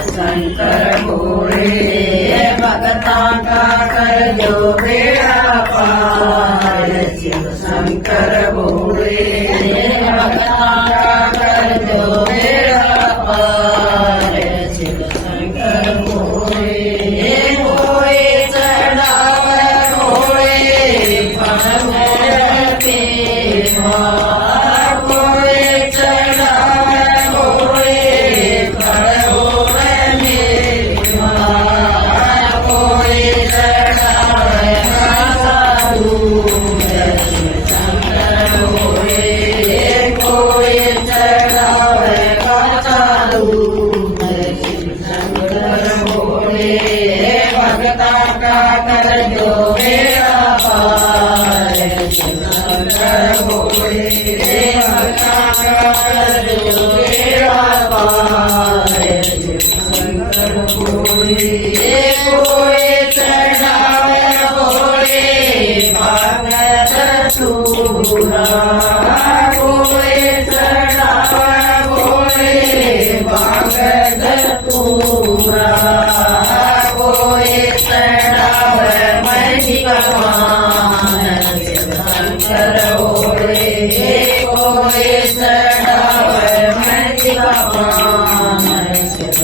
शंकर भोले भगता का कर जो बेड़ा पार। शिव शंकर भोले भगता का कर जो बेड़ा पार। शिव शंकर भोले भोले चढ़ावे भोले भोले चढ़ावे भोले भगता का कर जो बेड़ा पार। शंकर भोले भगता का कर जो बेड़ा पार। शंकर भोले भोले चढ़ावे भोले भगत सूरा। भोले चढ़ावे भोले भगत सूरा। भगवान शंकर भोले भोले चढ़ावे भगवान।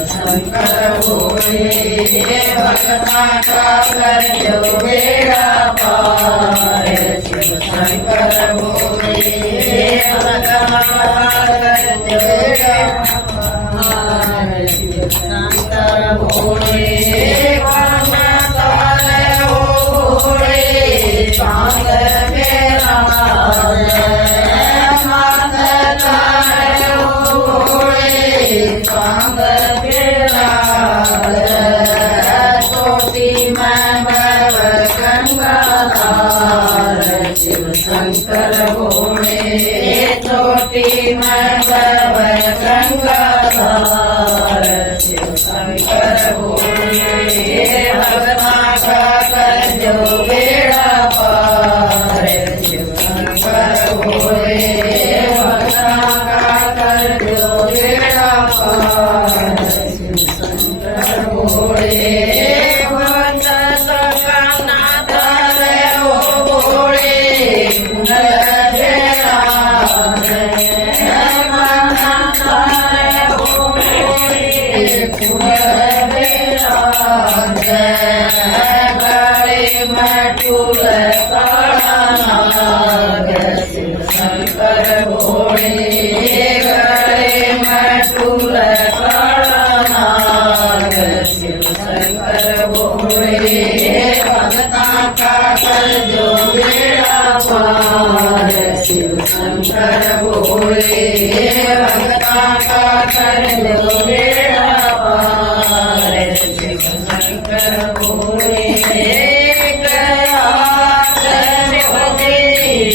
शंकर भोले भगता का कर जो बेड़ा पार। शंकर भोले भगता का कर जो बेड़ा पार। शंकर भोले चांद मेरा चांद मेरा छोटी मैं भव गंगाधार। शिव शंकर भोले छोटी मैं भव गंगाधार। शिव शंकर भोले भगता का कर जो बेड़ा पार। शिव शंकर भोले भगता का कर जो बेड़ा पार। शिव शंकर भोले भक्त नाथ रे ओ भोले मटूल कालानाग। शिव शंकर भोले गले मटूल कालानाग। शिव शंकर भोले भगता का कर जो बेड़ा पार। शिव शंकर भोले भगता का कर जो बेड़ा पार। शिव शंकर भोले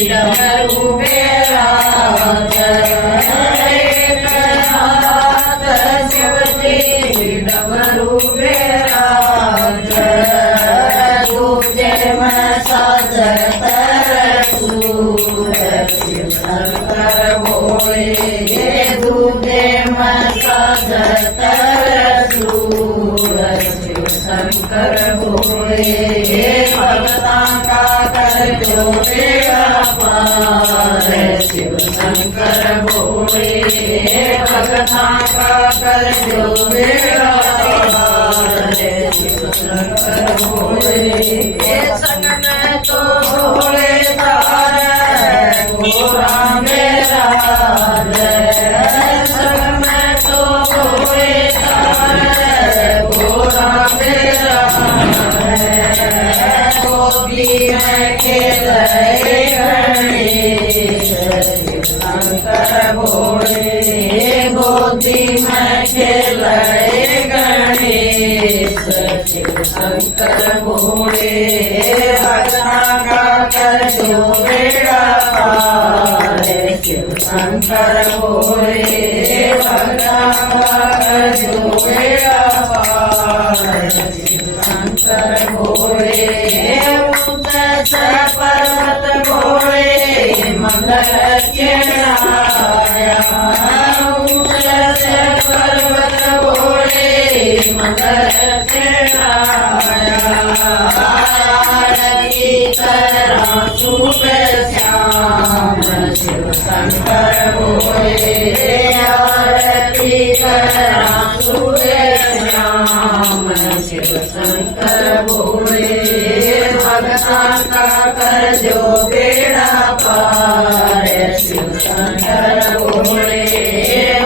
डमरू बेड़ा शिवजी डमरू बेड़ा दूजे में साजत रसूल। शिव शंकर भोले दूजे में साजत रसूल। शिव शंकर भोले भगता का कर जो बेड़ा पार। शिव शंकर भोले भगता का कर जो बेड़ा पार। शिव शंकर भोले संग में तो भोले तार गोरा मेरा संग में तो भोले तार गोरा मेरा। गोपी में खेल गणेश। शिव शंकर भोले गोदी में खेल गणेश। शिव शंकर भोले भगता का कर जो बेड़ा पार शिव शंकर भोले भक्ता का जो बेड़ा पार शिव शंकर भोले मुक्त पर्वत भोले मंगल चढ़ाया मुक्त पर्वत भोले मंगल चढ़ाया चूप श्याम शिव शंकर भोले आरती करा चूप श्याम शिव शंकर भोले भक्ता का कर जो बेड़ा पार शिव शंकर भोले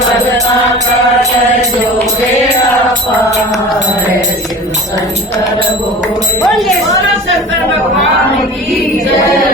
भक्ता का कर जो बेड़ा पार शिव शंकर भोले शंकर भगवान की जय।